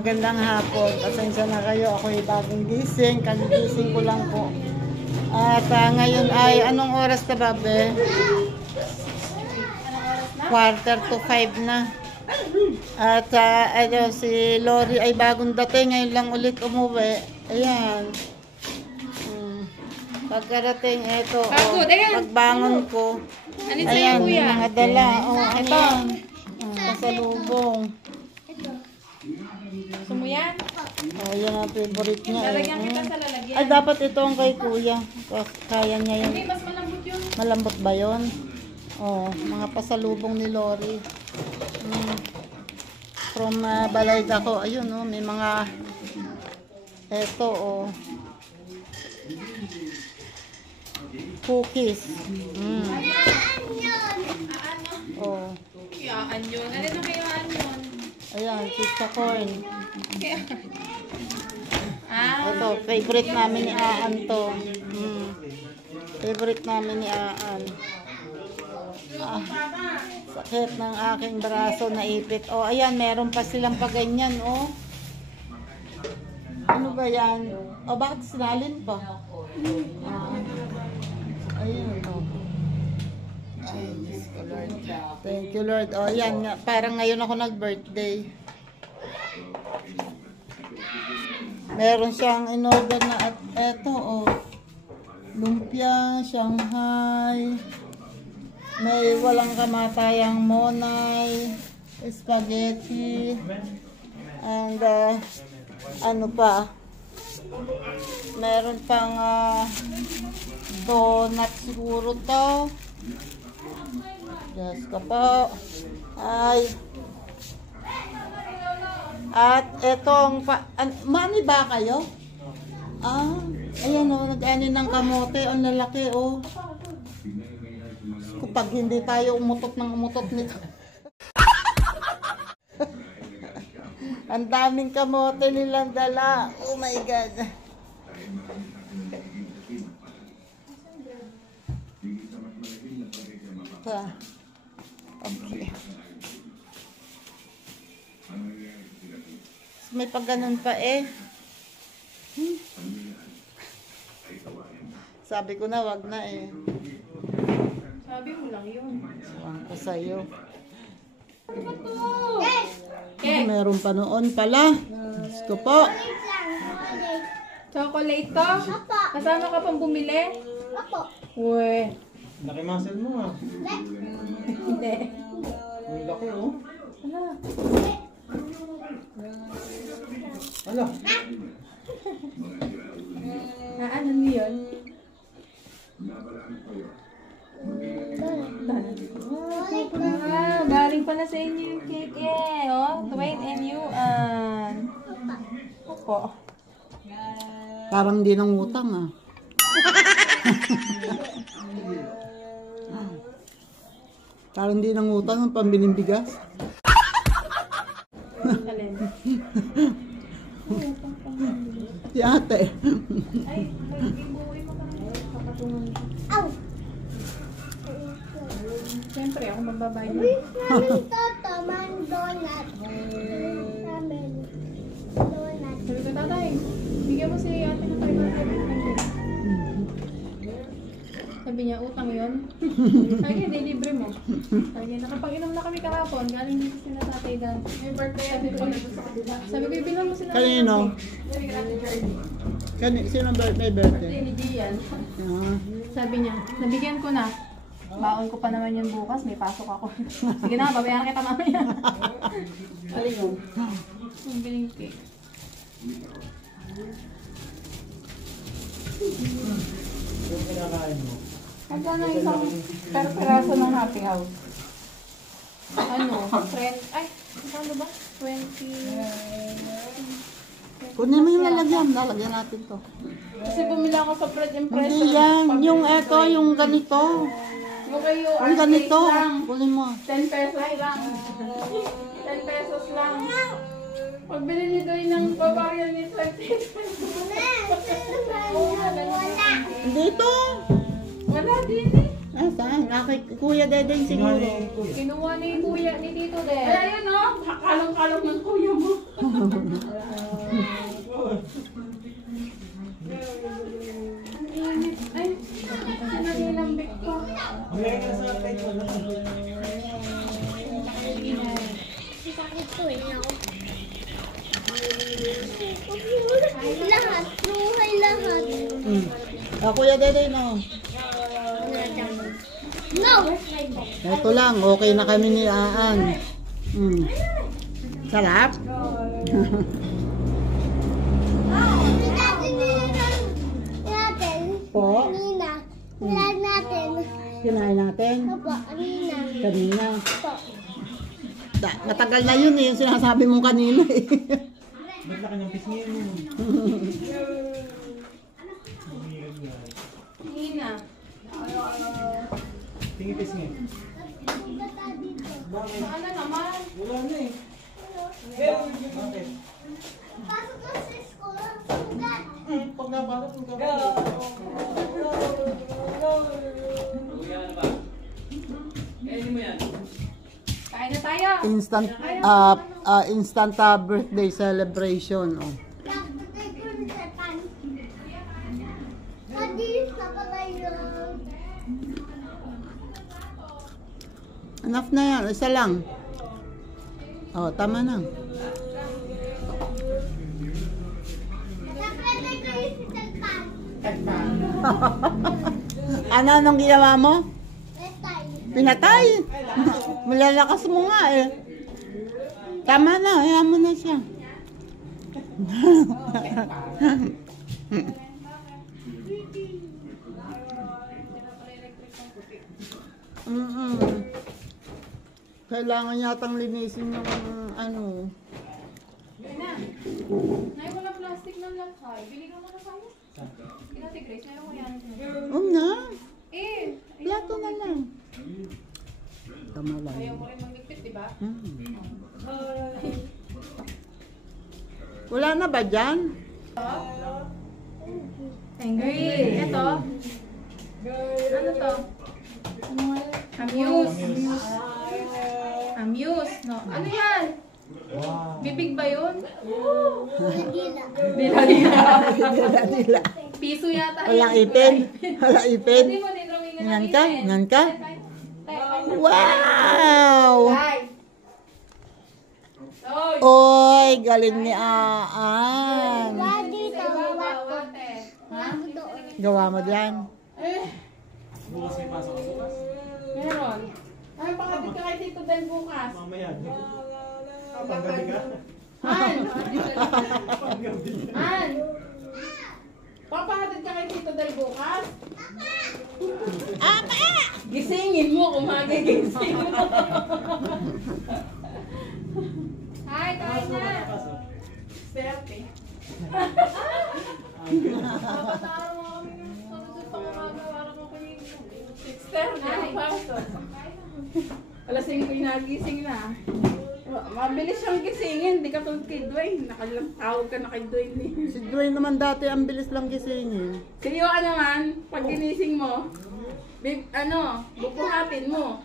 Magandang hapon. Pasensya na kayo. Ako'y bagong gising. Kagigising ko lang po. At ngayon ay, anong oras na ba, be? 4:45 na. At si Lori ay bagong dating. Ngayon lang ulit umuwi. Ayan. Pagkarating, eto. Pagbangon ko. Ayan, mga dala. Ayan. Pasalubong. Gusto mo yan? Yan ang favorite niya. Lalagyan kita sa lalagyan. Ay, dapat ito ang kay kuya. Kaya niya yun. Hindi, mas malambot yun. Malambot ba yun? Mga pasalubong ni Lori. From Balayda ko. Ayun, may mga eto, cookies. Kayaan yun. Ano na kayaan yun? Ayan, pizza corn. Ito, favorite namin ni Aan to. Favorite namin ni Aan. Sakit ng aking braso, naipit. Ayan, meron pa silang paganyan, Ano ba yan? Bakit sinalin pa? Ayun, Ay, Diyos ko, Lord. Thank you, Lord. Yan nga. Parang ngayon ako nag-birthday. Meron siyang in-order na at eto, lumpia, Shanghai. May walang kamatayang monay, spaghetti, and ano pa? Meron pang donut siguro to. Yes ka po. Ay. At etong mani ba kayo? Ayan nag-ani ng kamote, ang lalaki Kapag hindi tayo umutot nito. Ang daming kamote nilang dala. Oh my God. Okay. May pagganon pa Sabi ko na wag na Sabi mo lang yun. Sabi ko sa'yo. Meron pa noon pala. Gusto po. Chocolate to? Kasama ka pang bumili? Opo. Uwe. Laki muscle mo Hindi. Ang laki Hala. Ano mo yun? Galing pala sa inyo yung cake Dwayne and you Opo. Parang di nang utang Parang di nang utang ang pambiling bigas. Alin? Si ate. Ay, ibuuin mo kami. Papatungan ko. Siyempre, ako magbabayad. Namin toto, man donut. Namin donut. Sabi ko, tatay, bigyan mo si ate ng 500. Sabi niya, utang yun. Sabi niya, di libre mo. Sabi niya, nakapag-inom na kami kahapon. Galing dito sila tatay dahil. May birthday sabi ko dito sa kabila. Sabi ko, ibilang mo sila. Kanino? Sino may birthday? Ni Gian. Sabi niya, nabigyan ko na. Baon ko pa naman yun bukas, may pasok ako. Sige na, babayaran kita mamaya. Alin yun? Ang biling cake. Yung kinakain mo. Magkano isang peraso ng Happy House? Ano? Ay, ano ba? 20... Kunin mo yung lalagyan. Lalagyan natin to. Kasi bumili ako sa Fred Impression. Hindi yan. Yung yung ganito. Yung kayo, Yung ganito. Kunin mo. 10 pesos lang. 10 pesos lang. Pagbili ni Doy ng babaril ni 20 pesos. Wala. Dito. Wala din Ah, saan? Kay Kuya Dedeng siguro. Kinuha ni Kuya, ni Tito din. Ay, ayun o. Kalong-kalong ng Kuya mo. Ay, sinanilambik ko. Sakit ko eh. Lahat. Buhay lahat. Ah, Kuya Dedeng, no. No! Ito lang, okay na kami ni Aan. Sarap? Natin. Po, Nina. Wala natin. kinain natin. Opo, Nina. Kanina. Opo. Matagal na yun eh, yung sinasabi mong kanina eh. Ba't laki ng pisngin mo? Nina. Tingin pisngin. Ano naman? Wala na eh. Bakit? Pasok ko sa school. Sugat. Pag nabalot yung Kain na tayo. Instant birthday celebration. Oh. Nakatay ko sa tan. Adi, kapatay yun. Enough na yan, isa lang. Oh, tama na. Nakatay ko sa tan. Ano anong ginawa mo? Etay. Pinatay. Malalakas mo nga eh. Tama na, hayaan mo na siya. Kailangan yatang linisin yung ano. Nay, wala plastic ng lakay. Bili ka muna tayo. Kinati Grace, meron ko yan. Na, Eh, plato na lang. Tama lang. ayaw mo rin magligpit, di ba? Wala na ba dyan? Angry. Ito. Ano to? Amuse. Amuse. No. Ano yan? Wow. Bibig ba yun? Dila. Nila. Piso yata. Walang ipin. Walang ipin. Hindi mo din rumingan Nan ka? Nan ka? Wow! Wow! Oy, galing ni Aan. Daddy, tawa ko. Gawa mo diyan. Bukas may pasok ka bukas. Meron. Ay, pakatid ka kay Tito Del bukas. Mamaya. Panggabi ka? Han! Panggabi. Han! Papahatid ka kay Tito Del bukas? Ama! Gisingin mo kung magigising mo. Hi, kain na. Swerte. Napataro mo kami ng sunod pa kumagawa ko kami. 6:30 na ang pasok. Alas 5 yung nagising na. Mabilis siyang gisingin, di ka tulad kay Dwayne. Tawag ka na kay Dwayne eh. Si Dwayne naman dati ang bilis lang gisingin. Sa'yo ka naman, pag ginising mo, bubuhatin mo.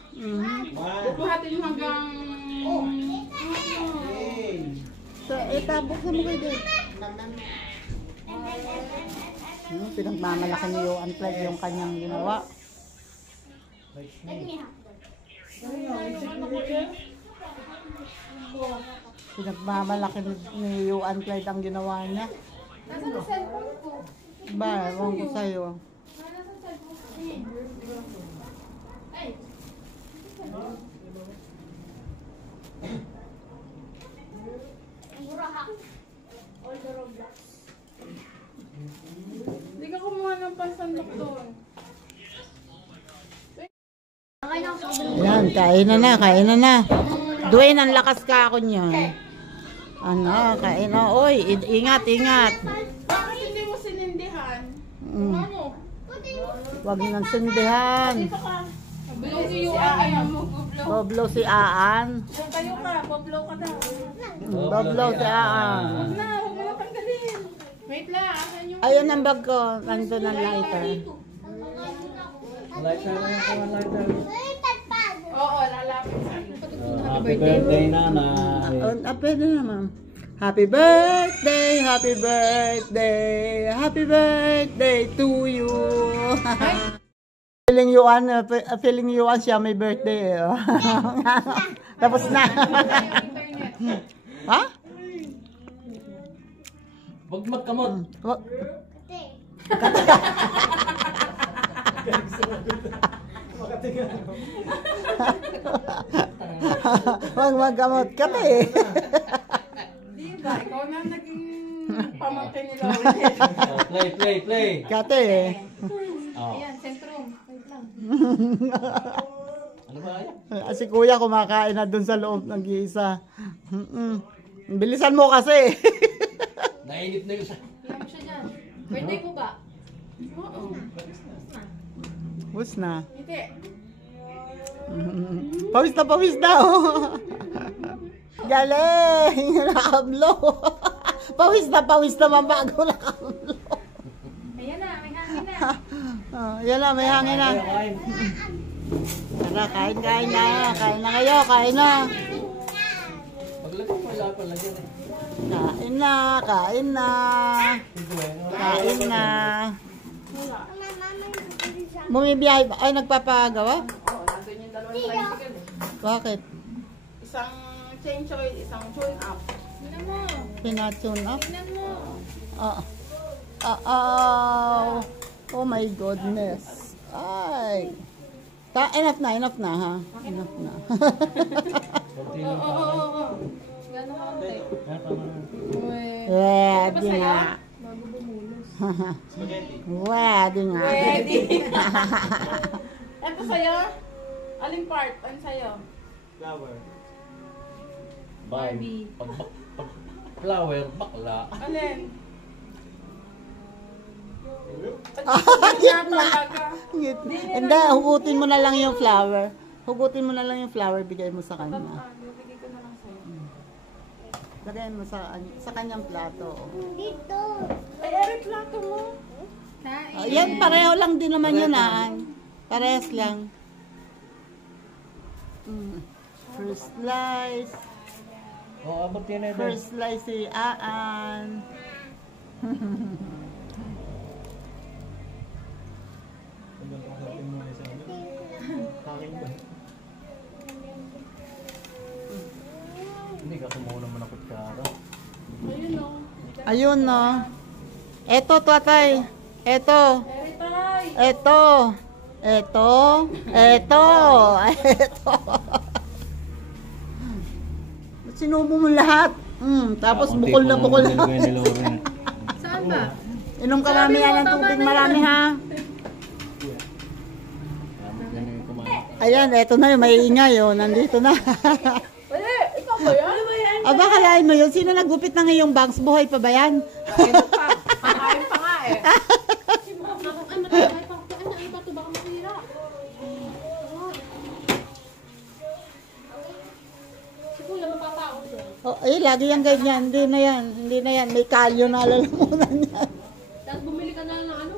Bubuhatin mo hanggang... Sa itabok na mo kayo din. Pinagmamalaki niyo ang plug yung kanyang ginawa. Pinagmamalaki ni Yuan Clyde ang ginawa niya. Nasaan ang cellphone ko? Ba, ewan ko sa'yo. Nasaan ang cellphone ko? Ay! Hindi ka kumuha ng pansandok doon. Yan, kain na na, kain na na. Dwayne, ang lakas ka ako niyan. Ano, kain na. Oy, ingat, ingat. Bakit hindi mo sinindihan? Ano? Huwag nang sindihan. Dito ka. Blow si Yuan. Ayaw mo, blow. Boblo si Aan. Diyan kayo ka, pablow ka daw. Boblo si Aan. Huwag na tanggalin. Wait lang, asan yung... Ayun ang bag ko. Nandun ang lighter. Lighter na yung lighter. Wait, tagpag. Oo, lalapit sa akin. Happy birthday, nanay. Pwede naman. Happy birthday, happy birthday, happy birthday to you. Feeling you an siya may birthday. Tapos na. Ha? Huwag magkamot. Makatingan. Wag magkamot ka pa eh. Di ba? Ikaw na naging pamangkin ni Lauren. Oh, play. Kate eh. Oh. Ayan, sentrum. Wait lang. Ano ba yan? Si kuya kumakain na dun sa loob ng isa. Bilisan mo kasi. Nainip na yun siya. Ilang siya dyan. Birthday mo ba? Oo. Bus na. Hindi. Pawis na oh. Galing! Nakablo. Pawis na mabago nakablo. Ayan na, may hangin na. Yan na, may hangin na. Kain. Tara, kain na. Kain na kayo, kain na. Paglagay mo, wala pala dyan eh. Kain na. Kain na. Bumibiyahe ba? Ay, nagpapagawa? Oo, nandun yung dalawang tricycle. Bakit? Isang change oil, isang tune up. Tingnan mo. Pinatune up? Tingnan mo. Oh my goodness. Ay. Enough na ha. Enough na. Konti Oo, lang oo, oo, oo. Gano'ng kaunti? Ah, tama na. Pwede nga. Bago bumulos. Spaghetti. Pwede nga. Pwede. Ito sa'yo? Aling part? Ano sa'yo? Flower. Barbie. Pag flower, bakla. Alin? Yan na. Talaga. Hindi, hugutin mo na lang yung flower. Hugutin mo na lang yung flower, bigay mo sa kanya. Bibigay ko na lang sa'yo. Lagay mo sa kanyang plato. Dito. Ay, eri plato mo. Yan, pareho lang din naman yun ah. Parehas lang. First slice. Oo, abot yan eh. First slice si Aan. Hindi ka kumuha mo na kutsara. Ayun o. Ayun no. Eto, tatay. Eto. Eri tay. Eto. Sinubo mo lahat. Tapos bukol na bukol. Saan ba? Inom karami yan ng tubig marami ha. Ayan, eto na yun. May ingay oh. Nandito na. Wala, ikaw ba yan? Ano ba yan? Aba, kalahin mo yun. Sino nagupit na ngayong bangs? Buhay pa ba yan? Ito pa. Kakain pa nga eh. Oh, lagi yung ganyan. Hindi na yan. May kalyo na lalamunan yan. Tapos bumili ka na lang ng ano?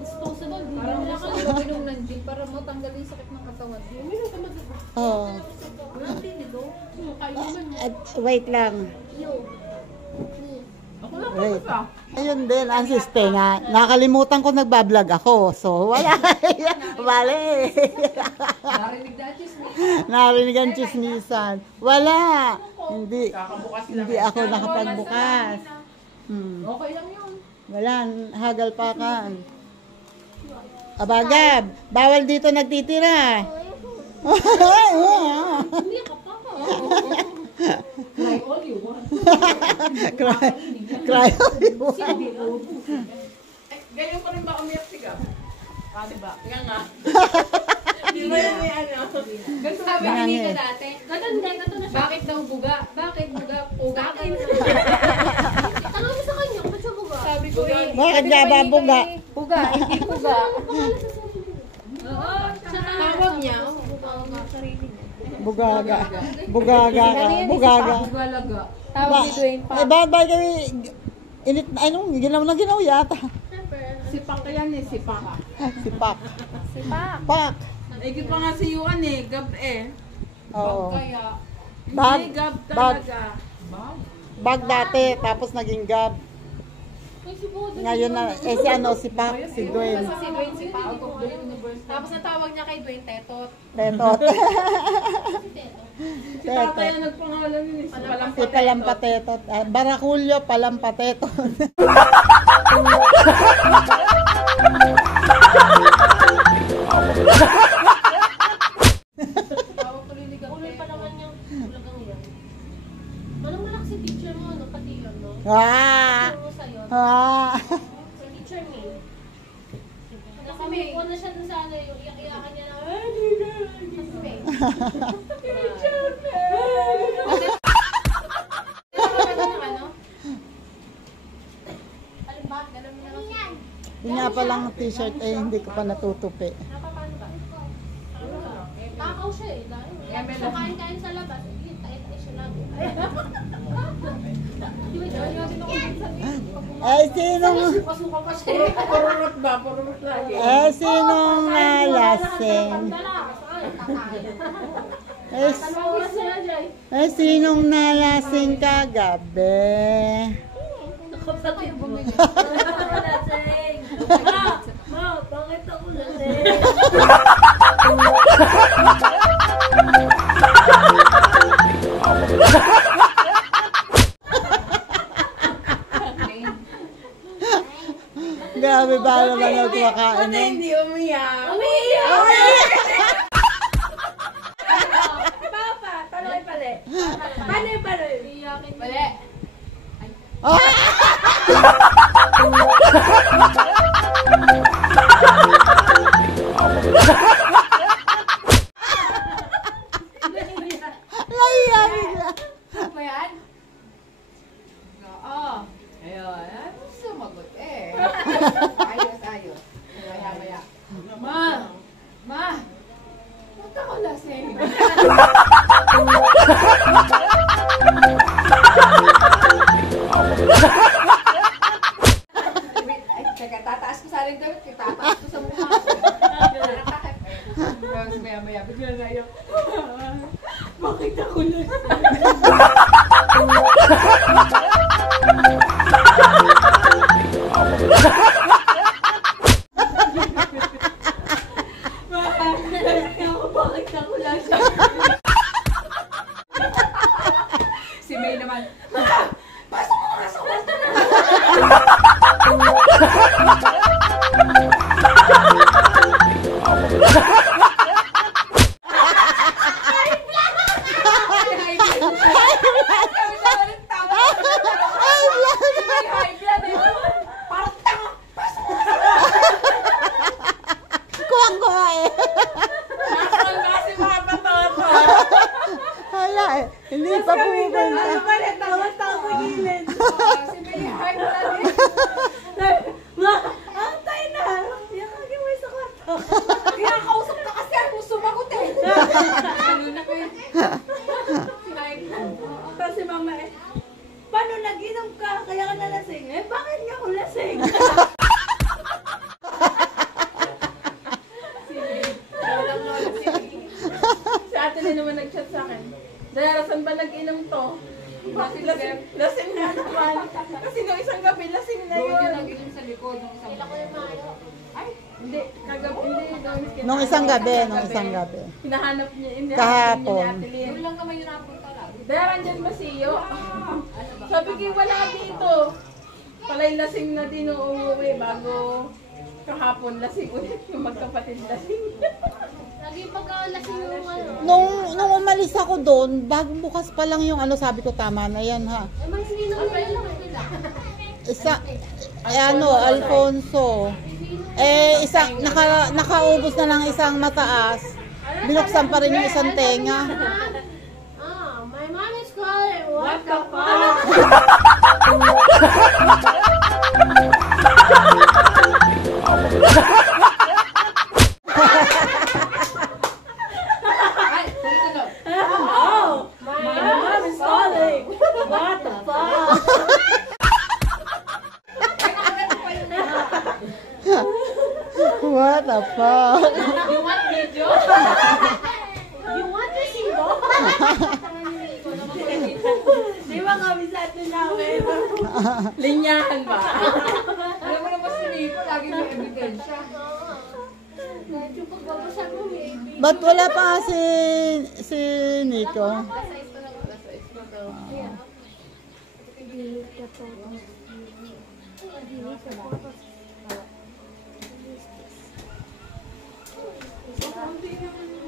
Disposable. Parang wala ka lang uminom ng gin para matanggal yung sakit ng katawan. Uminom ka mag-disposable. Oh. Wala din ito. Kain naman mo. Wait lang. Yo. Ako lang Wait. pa. Ayun din, ang siste nga. Nakalimutan ko nagbablog ako. So, wala. Bale. Narinig na chismis. Narinig ang chismisan. Wala. Hindi. Kakabukas lang. Hindi ako nakapagbukas. Okay lang yun. Wala. Hagal pa ka. Abagab. Bawal dito nagtitira. Hindi ka pa. Try all you want. Cry. Ganyan pa rin ba umiyak siga? Ah, diba? Tingnan nga. Di ba yan may ano? Ganito sabi ni Nika dati. Ganun din, ganito na siya. Bakit daw buga? Bakit buga? Puga ka na. Tanong mo sa kanya, ba't siya buga? Sabi ko eh. Bakit nga ba buga? Puga, hindi puga. Oo, Tawag niya. Bugaga. Bugaga ka. Bugaga. Bugalaga. Tawag ni Dwayne pa. Eh, ba kami, init, anong, ginaw na ginaw yata. Siyempre, Sipak yan eh, sipak. Si Pak. Sipak. Pak. Igi pa nga si Yuan eh, Gab eh. Oo. Kaya, Bag. hindi Gab Bag. talaga. Bag? Bag dati, tapos naging Gab. Ay, si Bodo. Ngayon na, si ano, si Pak, si Dwayne. Si Dwayne, si Pao. Tapos natawag niya kay Dwayne, Tetot. Tetot. Si Tetot. Si tatay ang nagpangalan yun eh, si Si Palampatetot. Barakulyo, Palampatetot. Tawag tuloy ni Gab. Ulay pa naman yung ulagang yan. Manang malaki si teacher mo, no? Pati yun, no? Ah! Teacher mo sa'yo. Ah! Si teacher May. Kasi may na siya dun sa ano, yung iyak-iyakan niya na, kasi May. Teacher May! Ano? Alam ba? Ganun mo na lang. Yun nga palang t-shirt eh, hindi ko pa natutupi. Napapano ba? Takaw siya eh. So, kain-kain sa labas. Hindi, tayo siya lagi. Di ba, John? Yung sinukong sabi. Eh, sinong... Pasuka pa siya eh. Pururot ba? Pururot lagi. Eh, sinong nalasing? Eh, Tanawag sila, Jai. eh, sinong nalasing kagabi? Ako yung bumili. Ma, bakit ako lasing? Grabe ba naman nagwakain nun? Hindi umiyak. Papa, paloy pala. Paloy paloy. Iyakin mo. Bale. Naiya bigla. Ba yan? Oo. Ayun. Ay, sumagot eh. Ayos, ayos. Maya, maya. Ma! Ma! Ba't ako lasing? Ay, teka, tataas ko sa aling damit. Tataas ko sa mukha ko. Tapos maya, maya. Bigla na yun. Bakit ako lasing? Bakit ako lasing? Si May naman, pasok mo nga sa kwarto na! Kuwang-kuwa eh. Kasi mga patoto. Hala eh, hindi pa pupunta. Tawa-tawa ko gilid. Si May high blood eh. Antay na! Yan kagi mo sa kwarto. Kaya kausap ka kasi ako sumagot eh. Kanina ko eh. Tapos si mama eh, paano nag-inom ka? Kaya ka nalasing. Eh, bakit nga ako lasing? Si ate na naman nag-chat sa akin. Dara, saan ba nag-inom to? Lasing na naman. Kasi nung isang gabi, lasing na yun. Doon nag-inom sa likod. Ay, hindi. Kagabi, hindi. Nung isang gabi. Hinahanap niya. Kahapon. Doon lang naman yung napunta lang. Dara, andyan ba siyo? Sabi ko, wala dito. Palay lasing na din nung umuwi bago kahapon lasing ulit yung magkapatid lasing. Lagi pagkalasing yung ano. Nung umalis ako doon, bagong bukas pa lang yung ano, sabi ko tama na yan ha. Eh, may sino na lang sila. Isa, Alfonso. Eh, nakaubos na lang isang mataas. Binuksan pa rin yung isang tenga. My mom is calling. What the Ay, tuloy-tuloy. My mom is calling. What the fuck? Apa. You want video? You want resibo? Di ba kami sa atin namin? Linyahan ba? Alam mo naman si Nico, lagi may ebidensya. Medyo pagbabasa mo, maybe. Ba't wala pa si Nico?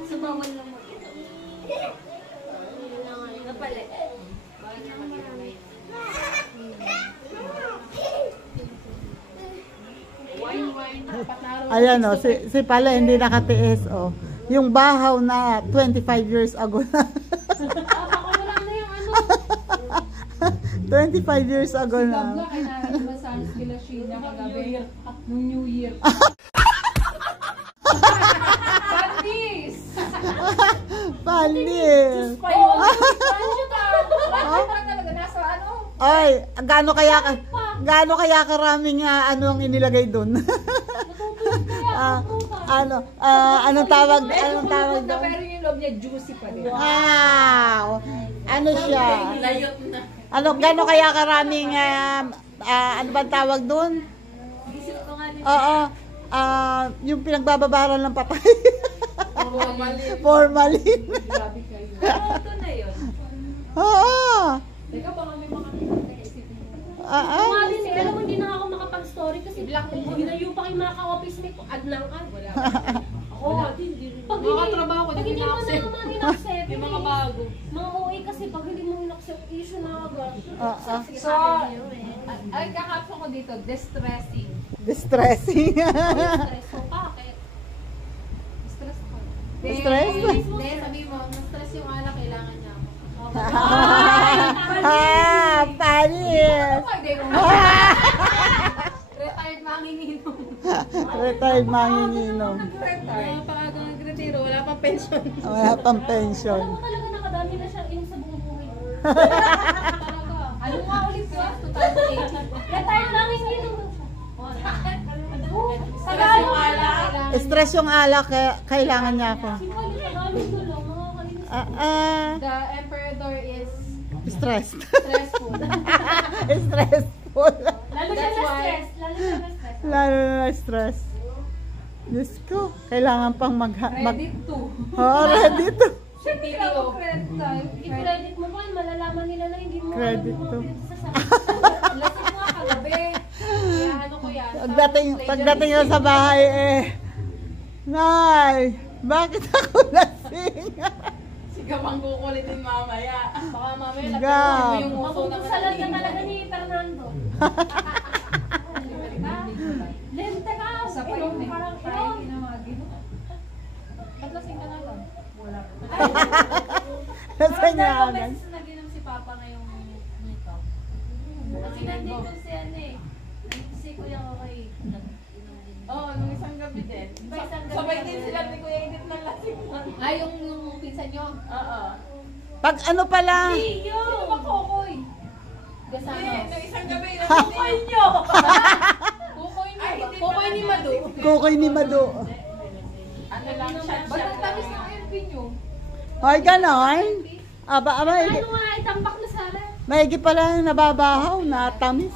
Sumawal lang mo. Napalit. Ayan o, si Pala hindi nakatiis o. Yung bahaw na 25 years ago na. Baka wala na yung ano. 25 years ago Wala, na. kailangan diba sa kila Sheena kagabi? Nung New Year. Patis! Panis. Ayun! Talaga nasa ano? Ay, gaano kaya karaming ano ang inilagay doon? Anong tawag Medyo kulubot na doon? pero yung loob niya juicy pa din. Wow! Ano siya? Layot na. Ano, gaano kaya karaming, ano ba tawag doon? Isip ko nga din. Oo, yung pinagbababaran ng patay. Formalin. Formalin. Grabe kayo. Ito na yun. Oo. Teka, baka may mga pinag-isip mo. Nga din eh, alam mo hindi na ako makapag-story kasi ginayo pa kayo mga ka-office mate ko, ad lang ad. Wala. Ako, pag Makakatrabaho ko, pag hindi mo na naman in-accept, Yung mga bago. mga OA kasi pag hindi mo in-accept, issue na agad. So, ay kakapso ko dito, distressing. Distressing. Stress ko pa, kaya Stress ko. Stress? Hindi, sabi mo, na-stress yung alak, kailangan niya ako. Panis. Pwede ko. Retired manginginom. Retired manginginom. Retired. Pag nag-retiro, wala pang pension. Wala pang pension. alam mo talaga nakadami na siya yung sa buong buhay. Talaga. Ano nga ulit ba? 2008. Retired lang yung yun. Stress yung alak, kailangan. Stress yung alak, kailangan niya ako. Simple, Tagalog ko lang, mga kalimutan. The emperador is Stressed. stressful. Stressful. Lalo siya That's na why- stress. Lalo siya na stress. Lalo na stress. Diyos ko, kailangan pang Ready to. ready to. CTO. I-credit mo pa, malalaman nila na hindi mo Credit to. sa sakit. Lasing mo kagabi. Kaya ano ko yan. Pagdating ko sa bahay Nay, bakit ako lasing? Sigamang kukulitin mamaya. Baka mamaya Gab. lagyan mo yung uso ng Mapupusalan ka talaga ni Fernando. Lente ka! Sa pa yun eh. Parang Tayo yun. kinamagin. Ba't lasing ka na lang? Wala. Lasing niya agad. naginom si Papa ngayong nito. Kasi nandito si ano eh. Si Kuya okay. Oo, nung isang gabi din. Iba isang gabi Sabay kami. din sila ni Kuya Edith ng lasing. Yung pinsan nyo? Oo. Pag ano pala, Iyo! Sino ba Kokoy? Kasama. Nung isang gabi yun. Kokoy nyo! Kokoy nyo ba? Kokoy ni Madu. kukoy ni Mado. Ano lang siya? Ba't ang tamis ng LP nyo? Ay, ganon. Aba, Ano nga, itambak na sana. maigi pala nababahaw na tamis.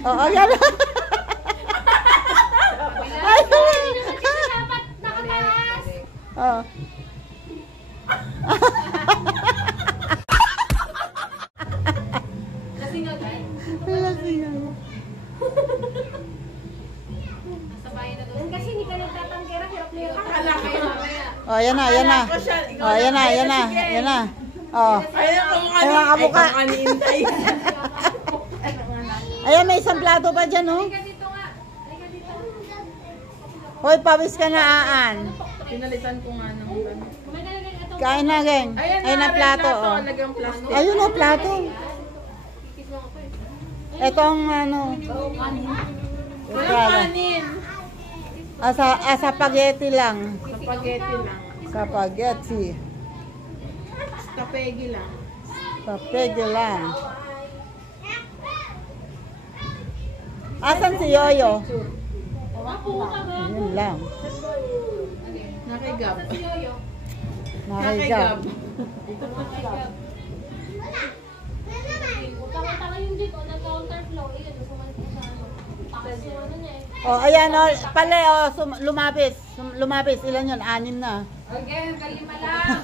Oo, ganon. Ay, Hindi naman kasi dapat nakataas. Oo. Lasing nga guys. Lasing ako. Nasa bahay na doon. Yan kasi hindi ka nagtatanggera, hirap na hirap. Akala kayo mamaya. Oh, yan na, yan na. Oh, yan na, yan na, yan na. Oh. Ayun ang kamukha Ayun ang kamukha. Ay, kamukha ni Inday. Ayan, may isang plato pa dyan, oh. Halika dito nga. Halika dito. Hoy, pawis ka na, Aan. Pinalitan ko nga ng ano. Kumain ka na rin itong Kain na, geng. Ayan Ayun na, ang plato, red oh. Lagang plastic. Ayun ang plato. kikis mo ako eh. Etong, ano, Walang kanin. asa spaghetti lang. Spaghetti lang. Spaghetti. Kapegi lang. Spaghetti lang. Asan si Yoyo? Naputa ba? Yun lang. Nakigab. Si Yoyo. Nakigab. Nakigab. Utang-utang yung jeep, nag-counterflow. Iyon, sumalit ko sa ano. Takas yung ano niya eh. Oh, ayan oh, pala oh, lumabis. Lumabis, ilan yun? 6 na. Okay, ang kalima lang.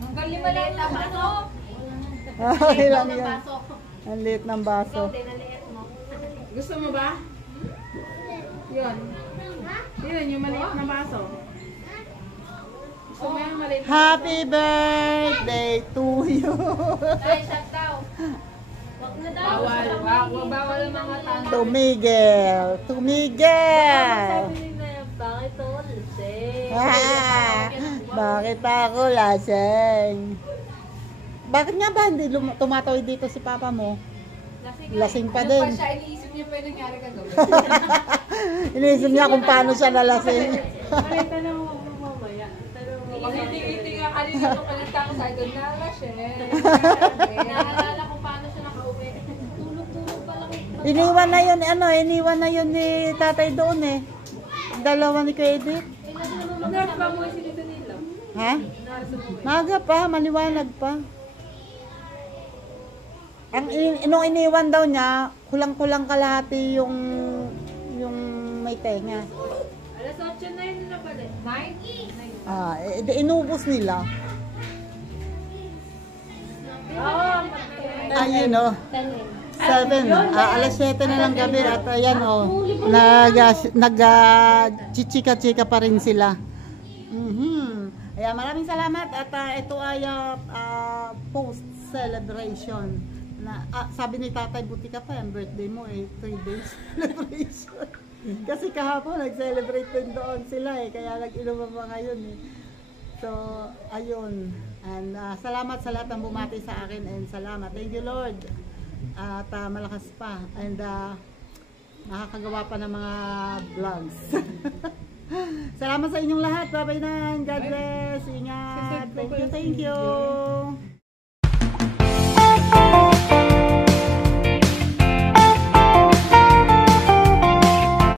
Ang kalima lang na pasok. Oh, ilan Ng yun? baso. Ang liit ng baso. Hindi, naliit mo. Gusto mo ba? Yun. Yun, yung maliit na baso. Gusto mo yung maliit na Happy birthday to you. Dahil shut daw. Wag na daw. Bawal ang mga tanong. To Miguel. To Miguel. Bakit to? Bakit ako laseng? Bakit nga ba hindi tumatawid dito si papa mo? Lasing pa Ano din. pa siya, iniisip niya pa yung nangyari kagabi. Iniisip niya kung paano siya nalasing. Tanong mo mamaya. Hindi nga kanina ko kalita ko sa idol na siya. Naalala kung paano siya nakauwi. Tulog-tulog pa lang. Iniwan na yun ni tatay doon eh. Dalawa ni Kuya Edith. Nurse pa mo si dito nila. Ha? Maga pa, maliwanag pa. Ang nung iniwan daw niya, kulang-kulang kalahati yung may tenga. Alas 8 na yun na pala. 9? Ah, inubos nila. Ayun oh. 7. Alas 7 na lang gabi at ayan oh. Nag-chichika-chika pa rin sila. Ayan, maraming salamat at ito ay post celebration. Sabi ni Tatay, buti ka pa, ang birthday mo eh, 3 days celebration. Kasi kahapon nag-celebrate din doon sila eh, kaya nag-inuman pa ngayon eh. So, ayun. And salamat sa lahat ng bumati sa akin and salamat. Thank you Lord. At malakas pa and nakakagawa pa ng mga vlogs. Salamat sa inyong lahat. Bye-bye na. God bless. Ingat. Thank you.